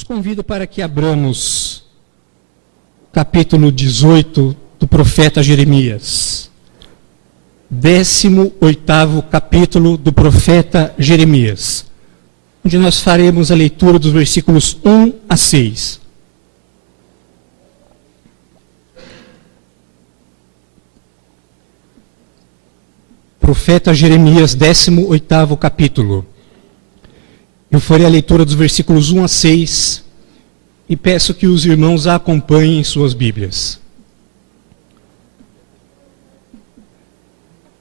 Os convido para que abramos capítulo 18 do profeta Jeremias. 18º capítulo do profeta Jeremias, onde nós faremos a leitura dos versículos 1 a 6. Profeta Jeremias, 18º capítulo. Eu farei a leitura dos versículos 1 a 6 e peço que os irmãos a acompanhem em suas Bíblias.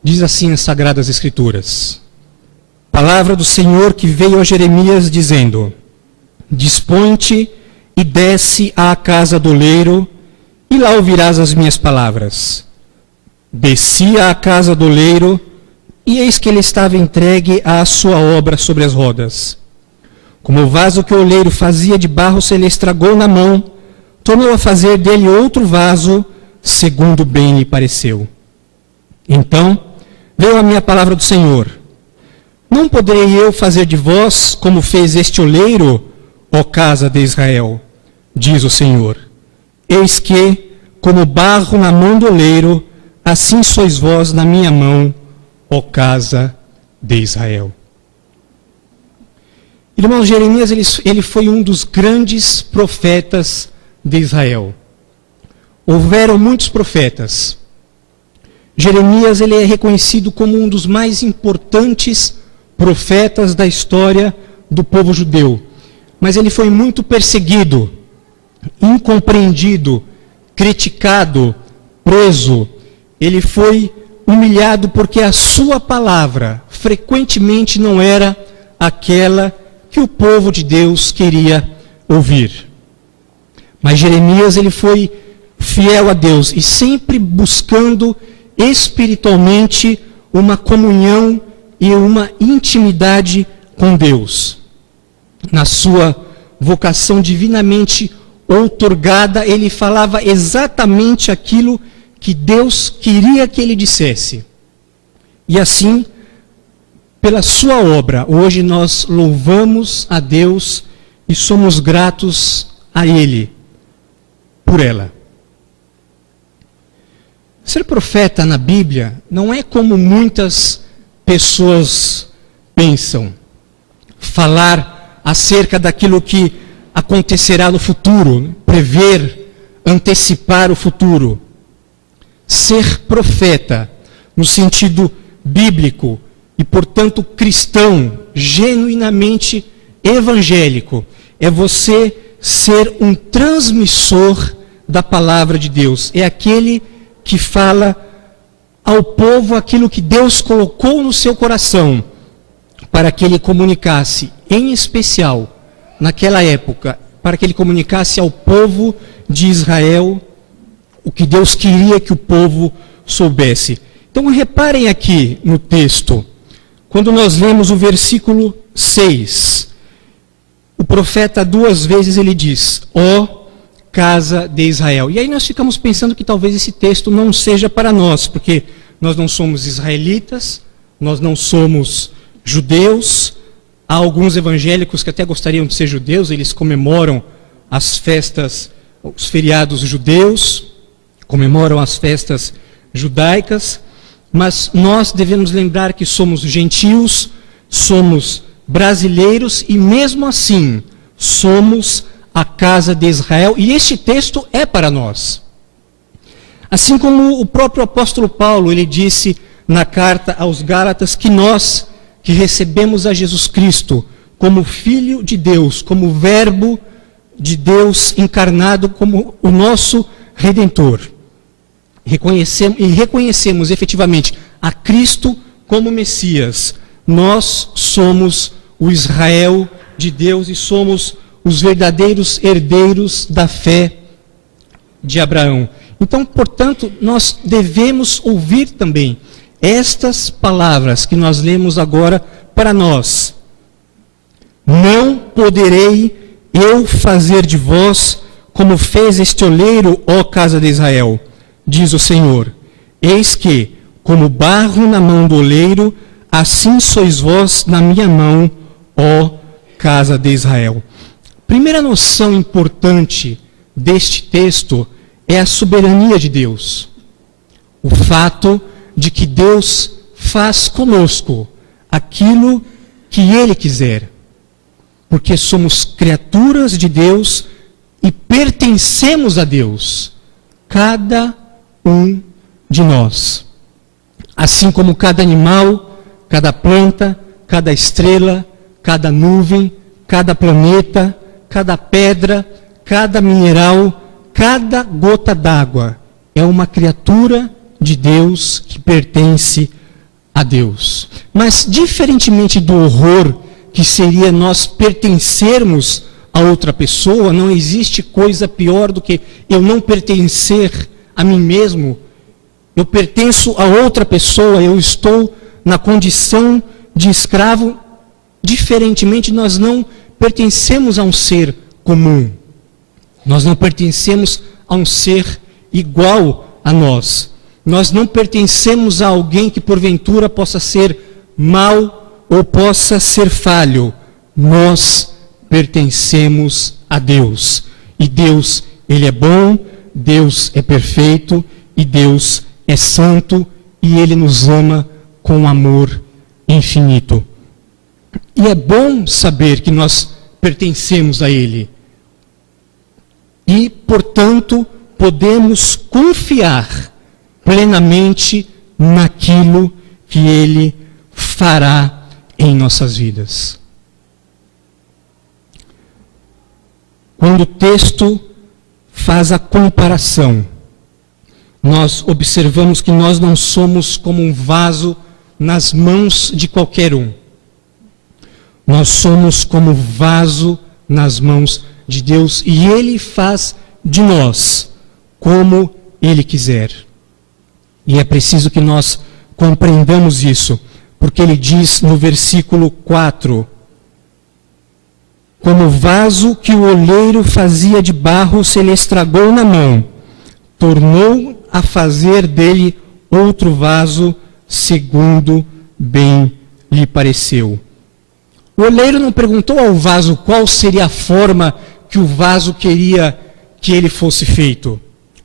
Diz assim as Sagradas Escrituras: Palavra do Senhor que veio a Jeremias dizendo: Dispõe-te e desce à casa do oleiro, e lá ouvirás as minhas palavras. Desci à casa do oleiro, e eis que ele estava entregue à sua obra sobre as rodas. Como o vaso que o oleiro fazia de barro se lhe estragou na mão, tornou a fazer dele outro vaso, segundo bem lhe pareceu. Então veio a minha palavra do Senhor: Não poderei eu fazer de vós como fez este oleiro, ó casa de Israel? Diz o Senhor. Eis que, como barro na mão do oleiro, assim sois vós na minha mão, ó casa de Israel. Irmãos, Jeremias ele foi um dos grandes profetas de Israel. Houveram muitos profetas. Jeremias ele é reconhecido como um dos mais importantes profetas da história do povo judeu. Mas ele foi muito perseguido, incompreendido, criticado, preso. Ele foi humilhado porque a sua palavra frequentemente não era aquela que o povo de Deus queria ouvir. Mas Jeremias ele foi fiel a Deus e sempre buscando espiritualmente uma comunhão e uma intimidade com Deus. Na sua vocação divinamente outorgada, ele falava exatamente aquilo que Deus queria que ele dissesse. E assim, pela sua obra, hoje nós louvamos a Deus e somos gratos a Ele por ela. Ser profeta na Bíblia não é como muitas pessoas pensam. Falar acerca daquilo que acontecerá no futuro, prever, antecipar o futuro. Ser profeta, no sentido bíblico, e, portanto, cristão, genuinamente evangélico, é você ser um transmissor da palavra de Deus. É aquele que fala ao povo aquilo que Deus colocou no seu coração, para que ele comunicasse, em especial, naquela época, para que ele comunicasse ao povo de Israel o que Deus queria que o povo soubesse. Então, reparem aqui no texto. Quando nós lemos o versículo 6, o profeta duas vezes ele diz: ó casa de Israel. E aí nós ficamos pensando que talvez esse texto não seja para nós, porque nós não somos israelitas, nós não somos judeus. Há alguns evangélicos que até gostariam de ser judeus, eles comemoram as festas, os feriados judeus, comemoram as festas judaicas. Mas nós devemos lembrar que somos gentios, somos brasileiros e mesmo assim somos a casa de Israel. E este texto é para nós. Assim como o próprio apóstolo Paulo, ele disse na carta aos Gálatas que nós que recebemos a Jesus Cristo como Filho de Deus, como Verbo de Deus encarnado, como o nosso Redentor. Reconhecemos efetivamente a Cristo como Messias. Nós somos o Israel de Deus e somos os verdadeiros herdeiros da fé de Abraão. Então, portanto, nós devemos ouvir também estas palavras que nós lemos agora para nós. Não poderei eu fazer de vós como fez este oleiro, ó casa de Israel, diz o Senhor. Eis que, como barro na mão do oleiro, assim sois vós na minha mão, ó casa de Israel. primeira noção importante deste texto é a soberania de Deus. O fato de que Deus faz conosco aquilo que Ele quiser. Porque somos criaturas de Deus e pertencemos a Deus. Cada um de nós. Assim como cada animal, cada planta, cada estrela, cada nuvem, cada planeta, cada pedra, cada mineral, cada gota d'água é uma criatura de Deus que pertence a Deus. Mas, diferentemente do horror que seria nós pertencermos a outra pessoa, não existe coisa pior do que eu não pertencer a mim mesmo. Eu pertenço a outra pessoa, eu estou na condição de escravo. Diferentemente, nós não pertencemos a um ser comum. Nós não pertencemos a um ser igual a nós. Nós não pertencemos a alguém que porventura possa ser mau ou possa ser falho. Nós pertencemos a Deus. E Deus, Ele é bom, Deus é perfeito e Deus é santo e Ele nos ama com amor infinito. E é bom saber que nós pertencemos a Ele. E, portanto, podemos confiar plenamente naquilo que Ele fará em nossas vidas. Quando o texto faz a comparação, nós observamos que nós não somos como um vaso nas mãos de qualquer um. Nós somos como vaso nas mãos de Deus e Ele faz de nós como Ele quiser. E é preciso que nós compreendamos isso, porque Ele diz no versículo 4, como o vaso que o oleiro fazia de barro se lhe estragou na mão, tornou a fazer dele outro vaso segundo bem lhe pareceu. O oleiro não perguntou ao vaso qual seria a forma que o vaso queria que ele fosse feito,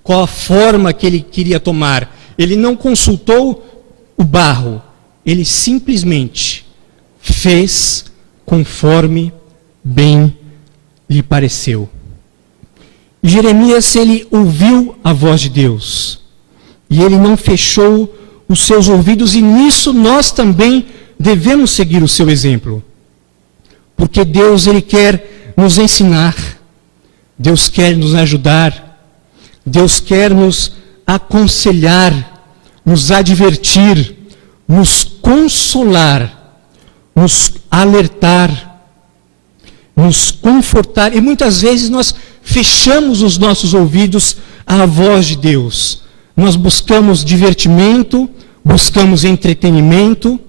qual a forma que ele queria tomar. Ele não consultou o barro, ele simplesmente fez conforme bem lhe pareceu. Jeremias, ele ouviu a voz de Deus e ele não fechou os seus ouvidos, e nisso nós também devemos seguir o seu exemplo. Porque Deus, Ele quer nos ensinar, Deus quer nos ajudar, Deus quer nos aconselhar, nos advertir, nos consolar, nos alertar, nos confortar. E muitas vezes nós fechamos os nossos ouvidos à voz de Deus. Nós buscamos divertimento, buscamos entretenimento.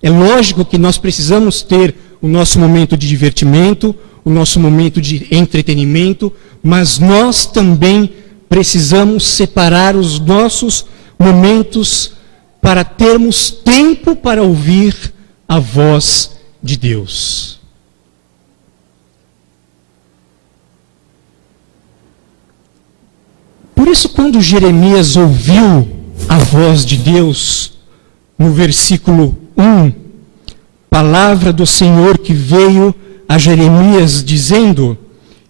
É lógico que nós precisamos ter o nosso momento de divertimento, o nosso momento de entretenimento, mas nós também precisamos separar os nossos momentos para termos tempo para ouvir a voz de Deus. Por isso, quando Jeremias ouviu a voz de Deus, no versículo 1, palavra do Senhor que veio a Jeremias dizendo,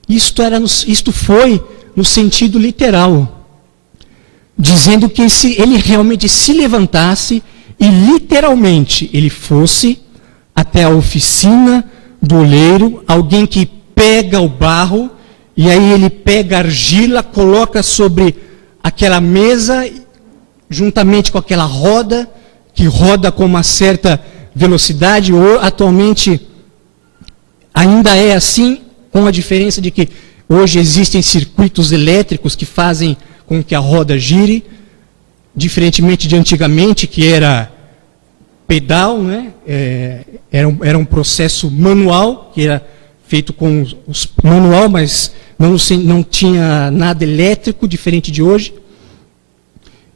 isto foi no sentido literal, dizendo que ele realmente se levantasse e literalmente ele fosse até a oficina do oleiro, alguém que pega o barro, e aí ele pega a argila, coloca sobre aquela mesa, juntamente com aquela roda, que roda com uma certa velocidade. Atualmente ainda é assim, com a diferença de que hoje existem circuitos elétricos que fazem com que a roda gire, diferentemente de antigamente, que era pedal, né? Era um processo manual, que era feito com manual, mas não tinha nada elétrico, diferente de hoje.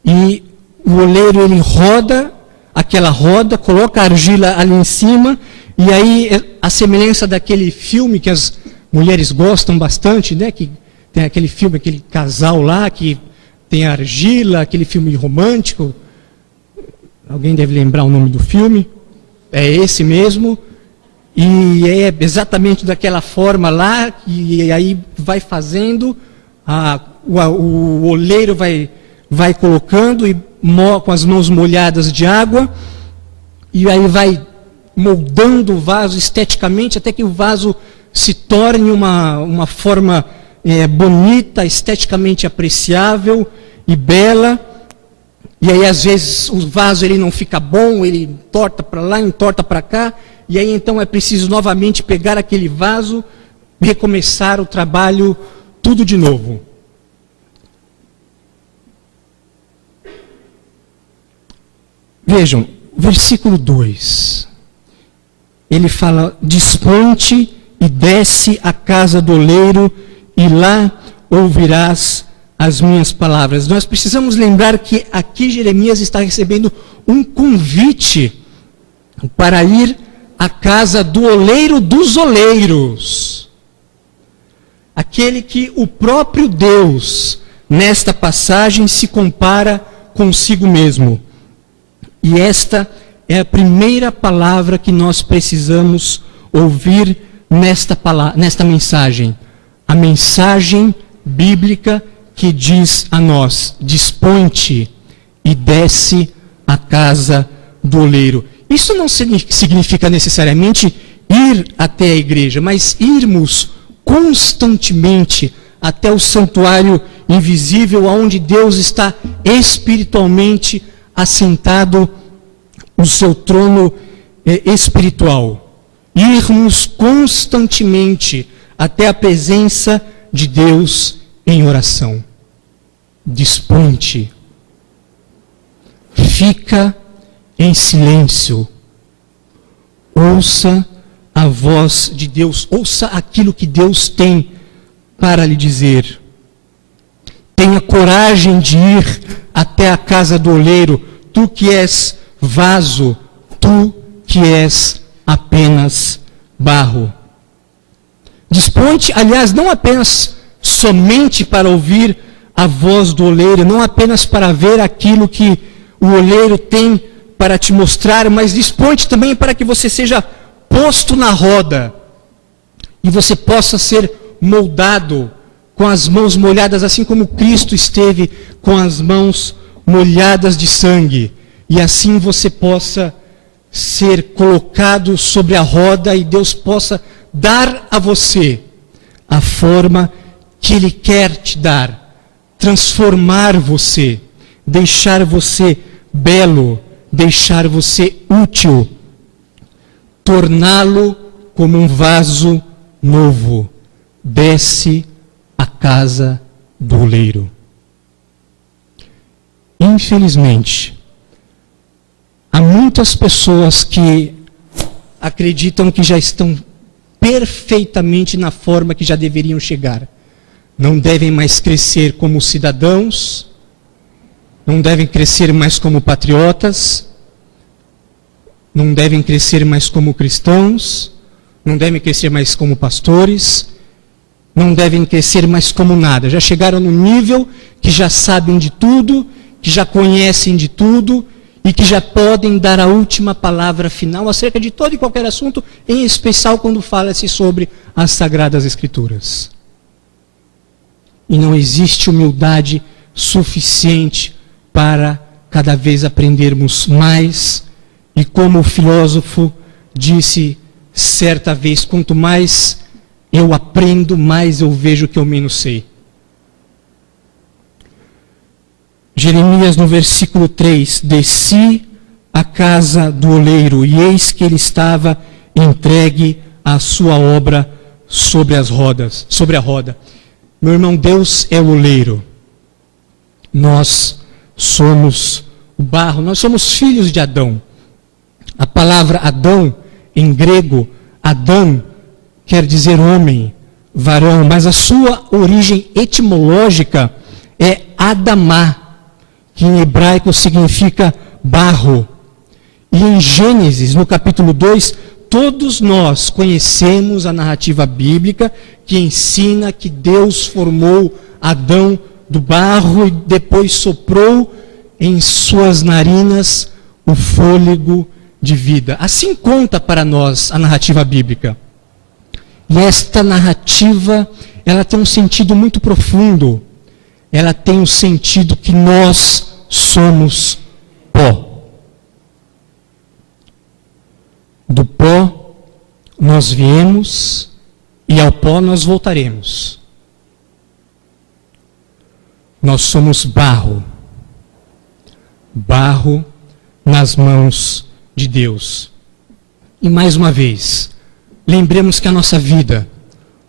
E o oleiro, ele roda aquela roda, coloca a argila ali em cima, e aí a semelhança daquele filme que as mulheres gostam bastante, né? Que tem aquele filme, aquele casal lá que tem a argila, aquele filme romântico. Alguém deve lembrar o nome do filme. É esse mesmo. E é exatamente daquela forma lá, e aí vai fazendo, o oleiro vai colocando e com as mãos molhadas de água, e aí vai moldando o vaso esteticamente, até que o vaso se torne uma forma bonita, esteticamente apreciável e bela. E aí às vezes o vaso ele não fica bom, ele entorta para lá, entorta para cá, e aí então é preciso novamente pegar aquele vaso, recomeçar o trabalho tudo de novo. Vejam, versículo 2. Ele fala: desponte e desce à casa do oleiro, e lá ouvirás as minhas palavras. Nós precisamos lembrar que aqui Jeremias está recebendo um convite para ir à casa do oleiro dos oleiros. Aquele que o próprio Deus, nesta passagem, se compara consigo mesmo. E esta é a primeira palavra que nós precisamos ouvir nesta mensagem. A mensagem bíblica que diz a nós: desponte e desce à casa do oleiro. Isso não significa necessariamente ir até a igreja, mas irmos constantemente até o santuário invisível, onde Deus está espiritualmente assentado no seu trono espiritual. Irmos constantemente até a presença de Deus em oração. Desponte. Fica em silêncio. Ouça a voz de Deus. Ouça aquilo que Deus tem para lhe dizer. Tenha coragem de ir até a casa do oleiro. Tu que és vaso, tu que és apenas barro. Desponte, aliás, não apenas somente para ouvir a voz do oleiro, não apenas para ver aquilo que o oleiro tem para te mostrar, mas desponte também para que você seja posto na roda e você possa ser moldado com as mãos molhadas, assim como Cristo esteve com as mãos molhadas de sangue, e assim você possa ser colocado sobre a roda e Deus possa dar a você a forma que Ele quer te dar, transformar você, deixar você belo, deixar você útil, torná-lo como um vaso novo. Desce à casa do oleiro. Infelizmente, há muitas pessoas que acreditam que já estão perfeitamente na forma que já deveriam chegar. Não devem mais crescer como cidadãos, não devem crescer mais como patriotas, não devem crescer mais como cristãos, não devem crescer mais como pastores, não devem crescer mais como nada. Já chegaram no nível que já sabem de tudo, que já conhecem de tudo e que já podem dar a última palavra final acerca de todo e qualquer assunto, em especial quando fala-se sobre as Sagradas Escrituras. E não existe humildade suficiente para cada vez aprendermos mais. E como o filósofo disse certa vez, quanto mais eu aprendo, mais eu vejo que eu menos sei. Jeremias, no versículo 3, desci à casa do oleiro, e eis que ele estava entregue à sua obra sobre a roda. Meu irmão, Deus é o oleiro. Nós somos o barro, nós somos filhos de Adão. A palavra Adão, em grego, Adão, quer dizer homem, varão, mas a sua origem etimológica é Adamá, que em hebraico significa barro. E em Gênesis, no capítulo 2, todos nós conhecemos a narrativa bíblica que ensina que Deus formou Adão do barro e depois soprou em suas narinas o fôlego de vida. Assim conta para nós a narrativa bíblica. E esta narrativa, ela tem um sentido muito profundo. Ela tem o sentido que nós somos pó. Do pó nós viemos e ao pó nós voltaremos. Nós somos barro. Barro nas mãos de Deus. E mais uma vez, lembremos que a nossa vida,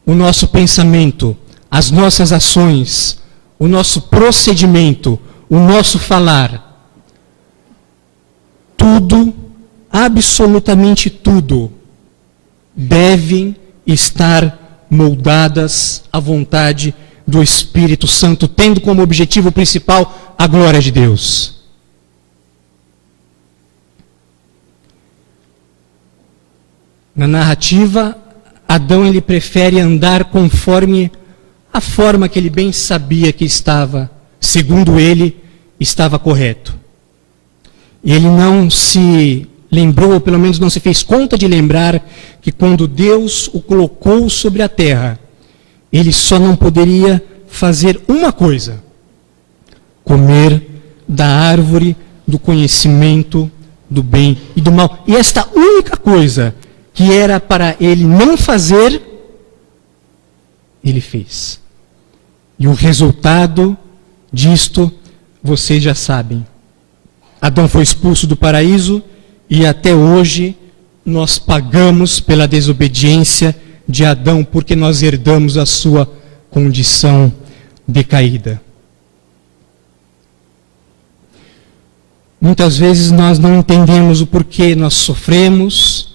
o nosso pensamento, as nossas ações, o nosso procedimento, o nosso falar, tudo, absolutamente tudo, devem estar moldadas à vontade do Espírito Santo, tendo como objetivo principal a glória de Deus. Na narrativa, Adão ele prefere andar conforme a forma que ele bem sabia que estava, segundo ele, estava correto. Ele não se lembrou, ou pelo menos não se fez conta de lembrar, que quando Deus o colocou sobre a terra, ele só não poderia fazer uma coisa: comer da árvore do conhecimento do bem e do mal. E esta única coisa que era para ele não fazer, ele fez. E o resultado disto, vocês já sabem. Adão foi expulso do paraíso e até hoje nós pagamos pela desobediência de Adão, porque nós herdamos a sua condição decaída. Muitas vezes nós não entendemos o porquê nós sofremos,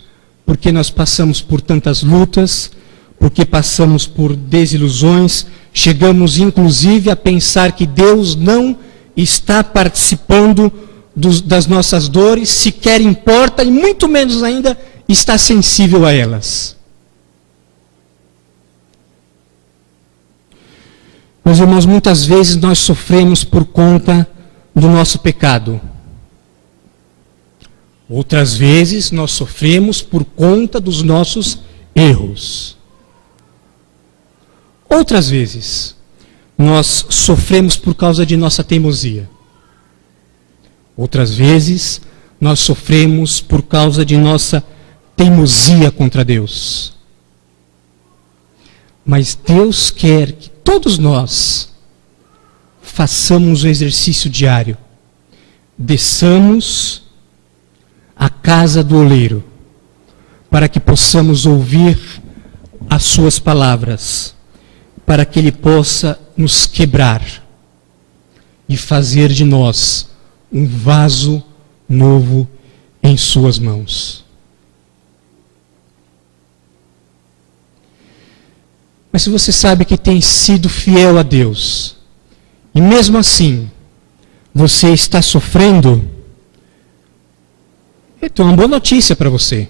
porque nós passamos por tantas lutas, porque passamos por desilusões, chegamos inclusive a pensar que Deus não está participando das nossas dores, sequer importa e muito menos ainda está sensível a elas. Meus irmãos, muitas vezes nós sofremos por conta do nosso pecado. Outras vezes nós sofremos por conta dos nossos erros. Outras vezes nós sofremos por causa de nossa teimosia. Outras vezes nós sofremos por causa de nossa teimosia contra Deus. Mas Deus quer que todos nós façamos o exercício diário. Desçamos à casa do oleiro, para que possamos ouvir as suas palavras, para que Ele possa nos quebrar e fazer de nós um vaso novo em suas mãos. Mas se você sabe que tem sido fiel a Deus, e mesmo assim você está sofrendo, eu tenho uma boa notícia para você.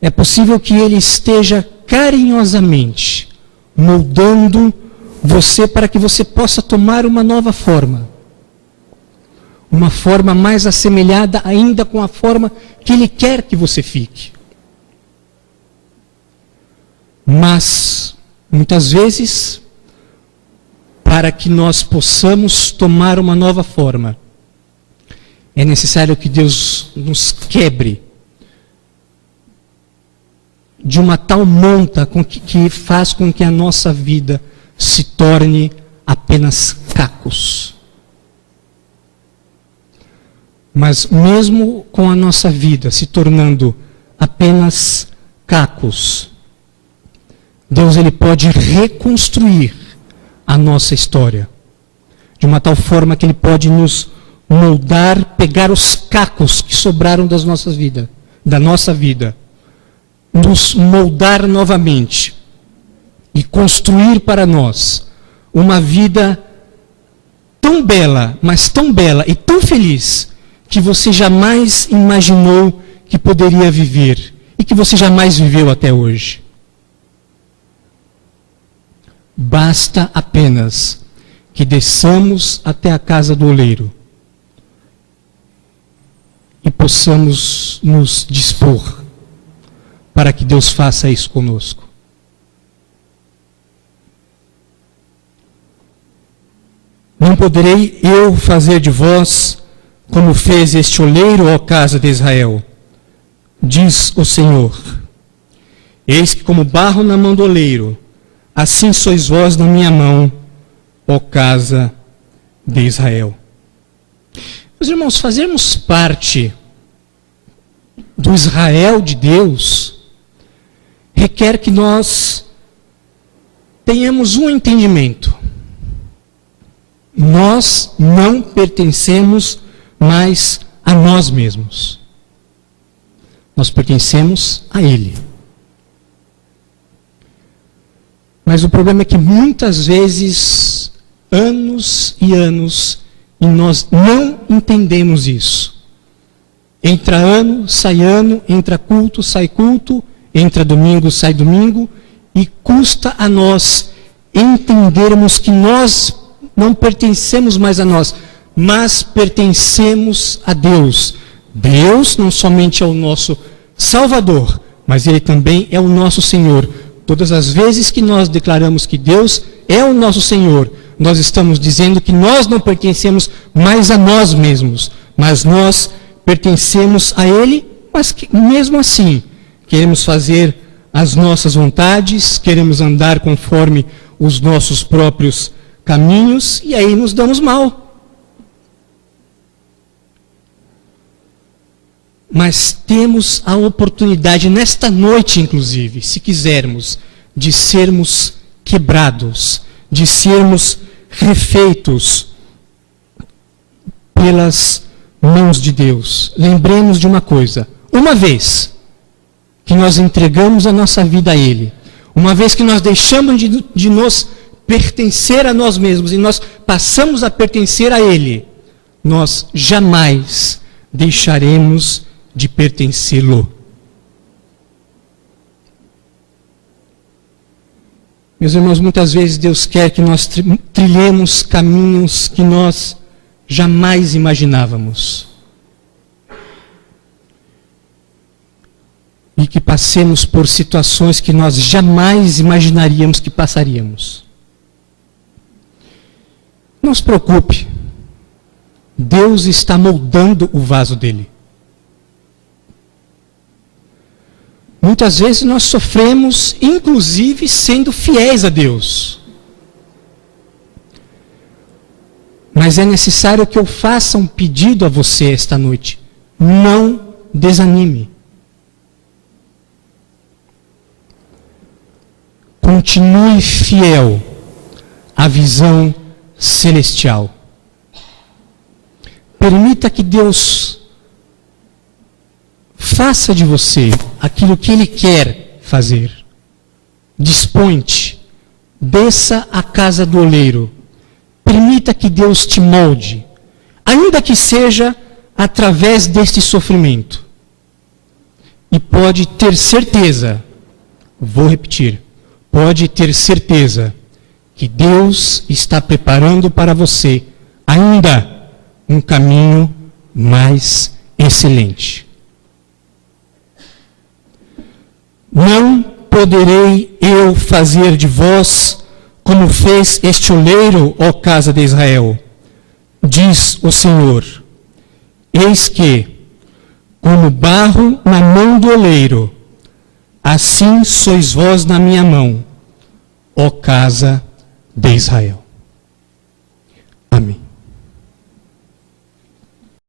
É possível que Ele esteja carinhosamente moldando você para que você possa tomar uma nova forma. Uma forma mais assemelhada ainda com a forma que Ele quer que você fique. Mas, muitas vezes, para que nós possamos tomar uma nova forma, é necessário que Deus nos quebre de uma tal monta que faz com que a nossa vida se torne apenas cacos. Mas mesmo com a nossa vida se tornando apenas cacos, Deus ele pode reconstruir a nossa história de uma tal forma que Ele pode nos moldar, pegar os cacos que sobraram da nossa vida, nos moldar novamente e construir para nós uma vida tão bela, mas tão bela e tão feliz que você jamais imaginou que poderia viver e que você jamais viveu até hoje. Basta apenas que desçamos até a casa do oleiro e possamos nos dispor para que Deus faça isso conosco. Não poderei eu fazer de vós como fez este oleiro, ó casa de Israel, diz o Senhor. Eis que como barro na mão do oleiro, assim sois vós na minha mão, ó casa de Israel. Meus irmãos, fazermos parte do Israel de Deus requer que nós tenhamos um entendimento. Nós não pertencemos mais a nós mesmos. Nós pertencemos a Ele. Mas o problema é que muitas vezes, anos e anos, e nós não entendemos isso. Entra ano, entra culto, sai culto, entra domingo, sai domingo, e custa a nós entendermos que nós não pertencemos mais a nós, mas pertencemos a Deus. Deus não somente é o nosso Salvador, mas Ele também é o nosso Senhor. Todas as vezes que nós declaramos que Deus é o nosso Senhor, nós estamos dizendo que nós não pertencemos mais a nós mesmos, mas nós pertencemos a Ele, mas que, mesmo assim, queremos fazer as nossas vontades, queremos andar conforme os nossos próprios caminhos, e aí nos damos mal. Mas temos a oportunidade, nesta noite inclusive, se quisermos, de sermos quebrados, de sermos refeitos pelas mãos de Deus. Lembremos de uma coisa: uma vez que nós entregamos a nossa vida a Ele, uma vez que nós deixamos de nos pertencer a nós mesmos e nós passamos a pertencer a Ele, nós jamais deixaremos de pertencê-lo. Meus irmãos, muitas vezes Deus quer que nós trilhemos caminhos que nós jamais imaginávamos. E que passemos por situações que nós jamais imaginaríamos que passaríamos. Não se preocupe. Deus está moldando o vaso dele. Muitas vezes nós sofremos, inclusive sendo fiéis a Deus. Mas é necessário que eu faça um pedido a você esta noite. Não desanime. Continue fiel à visão celestial. Permita que Deus faça de você aquilo que Ele quer fazer. Dispõe-te, desça à casa do oleiro. Permita que Deus te molde, ainda que seja através deste sofrimento. E pode ter certeza, vou repetir, pode ter certeza que Deus está preparando para você ainda um caminho mais excelente. Não poderei eu fazer de vós como fez este oleiro, ó casa de Israel, diz o Senhor. Eis que, como barro na mão do oleiro, assim sois vós na minha mão, ó casa de Israel.